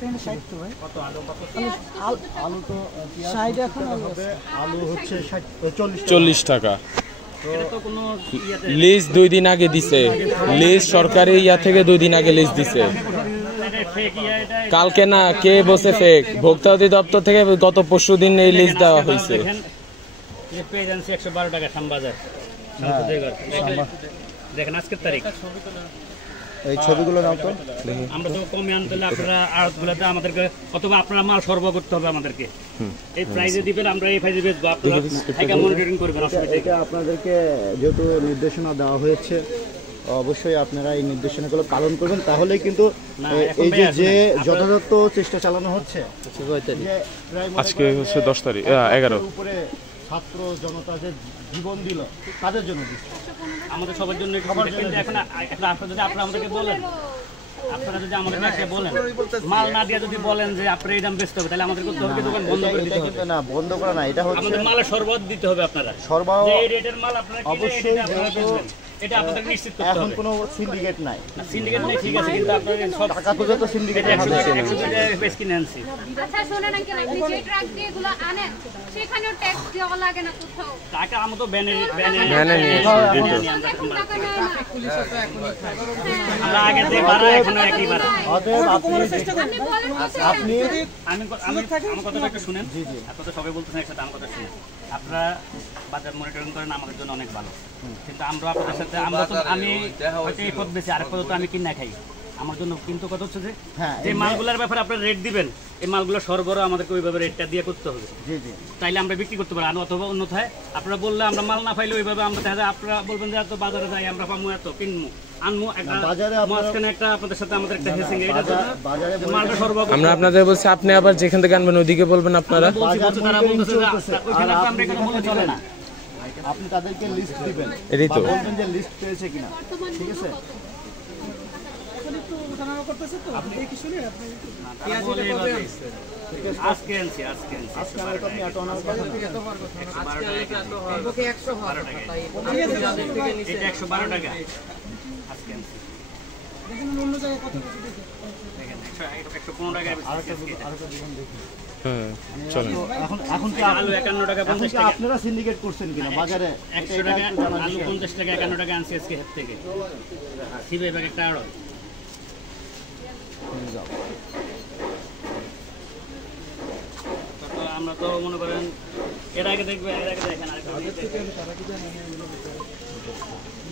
60 তো ভাই কত আলু কত আলু তো 60 এখন হবে, আলু হচ্ছে 40 টাকা। এটা তো কোনো লিজ 2 দিন আগে দিছে, লিজ সরকারি ইয়া থেকে 2 দিন আগে লিজ দিছে। কালকে না, কে বসে ফেক, ভোক্তা অধিদপ্তর থেকে গত পরশু দিন এই লিজ দেওয়া হয়েছে। পেয়ে যাচ্ছি 112 টাকা শ্যামবাজার দেখেন আজকের তারিখ। এই ছবিগুলো নাও তো। আমরা তো কমে আনতে হলে আপনারা আড়তগুলোতে আমাদেরকে, অথবা আপনারা মাল সরবরাহ করতে হবে আমাদেরকে। এই প্রাইজে দিবেন, আমরা এই প্রাইজে বেচবো, আপনারা এটা মনিটরিং করবেন। এটা আপনাদেরকে যেহেতু নির্দেশনা দেওয়া হয়েছে, অবশ্যই আপনারা এই নির্দেশনাগুলো পালন করবেন, তাহলে কিন্তু এই যে যথাযথ চেষ্টা চালানো হচ্ছে। আজকে হচ্ছে 10 তারিখ 11 উপরে ছাত্র জনতা যে জীবন দিল তাদের জন্য আমাদের সবার জন্য। কিন্তু এখন আপনারা যদি আপনারা আমাদেরকে বলেন, আপনারা যদি আমাদেরকে এসে বলেন, মাল না দিয়ে যদি বলেন যে আপনারা এই দাম বেচতে হবে, তাহলে আমাদের করতে হবে দোকান বন্ধ করে দিতে হবে। না, বন্ধ করা না, এটা হচ্ছে আমাদের মালের সরবরাহ দিতে হবে। আপনারা সরবরাহ যে রেটের মাল আপনারা অবশ্যই, এটা আপনাদের নিশ্চিত করতে হবে। এখন কোনো সিন্ডিকেট নাই, সিন্ডিকেট নেই, ঠিক আছে, কিন্তু আপনাদের সব টাকা তো যত সিন্ডিকেট আছে 100 টাকা বেশ কিনে আনছি। আচ্ছা শুনেন আঙ্কেল, আপনি যে ট্রাক দিয়ে এগুলো আনেন সেখানেও ট্যাক্স দেওয়া লাগে না কোথাও? টাকা আমরা তো ভ্যানে নিয়ে আমরা আগে যে ভাড়া এখনো একই ভাড়া। অতএব আপনি আমি আমার কথাটা একটু শুনেন। আপনারা তো সবাই বলতেছেন একসাথে, আমার কথা শুনেন। আপনারা বাজার মনিটরিং করেন, আমাদের জন্য অনেক ভালো। কিন্তু আমরা আপনাদের সাথে, আমি হয়তো এই পথ বেশি, আরেক পথ তো আমি কিনা খাই আমার জন্য। কিন্তু কথা হচ্ছে যে যে মালগুলোর ব্যাপারে আপনারা রেট দিবেন, এই মালগুলো সরবরাহ আমাদেরকে ওইভাবে রেটটা দিয়ে করতে হবে, তাইলে আমরা বিক্রি করতে পারি। অথবা অন্যথায় আপনারা বললে আমরা মাল না পাইলে ওইভাবে আমরা দেখা যায় আপনারা বলবেন যে এত বাজারে যাই, আমরা পাবো এত, কিনবো আনবো, একটা মাঝখানে একটা আপনাদের সাথে আমাদের একটা হেসিং, এইটা মালটা সরবরাহ আমরা আপনাদের বলছি, আপনি আবার যেখান থেকে আনবেন ওইদিকে বলবেন আপনারা। বলছি তারা বলতেছে যে ওইখানে তো আমরা এখানে বললে চলে না। আপনি তাদেরকে লিস্ট দিবেন, এটাই তো বলবেন যে লিস্ট পেয়েছে কিনা, ঠিক আছে? আজকে আনছি আজকে আপনি এত অনার কথা এটা 112 টাকা আজকে আনছি। দেখেন 115 টাকা চলেন। এখন কি আলু 51 টাকা 50 টাকা। আপনারা সিন্ডিকেট করছেন কিনা বাজারে? 100 টাকা আলু 50 টাকা 51 টাকা আনছি আজকে হেড থেকে। সিবে ব্যাগ একটা আড়ত। আমরা তো মনে করেন এর আগে দেখবেন, এর আগে দেখেন আরেকটা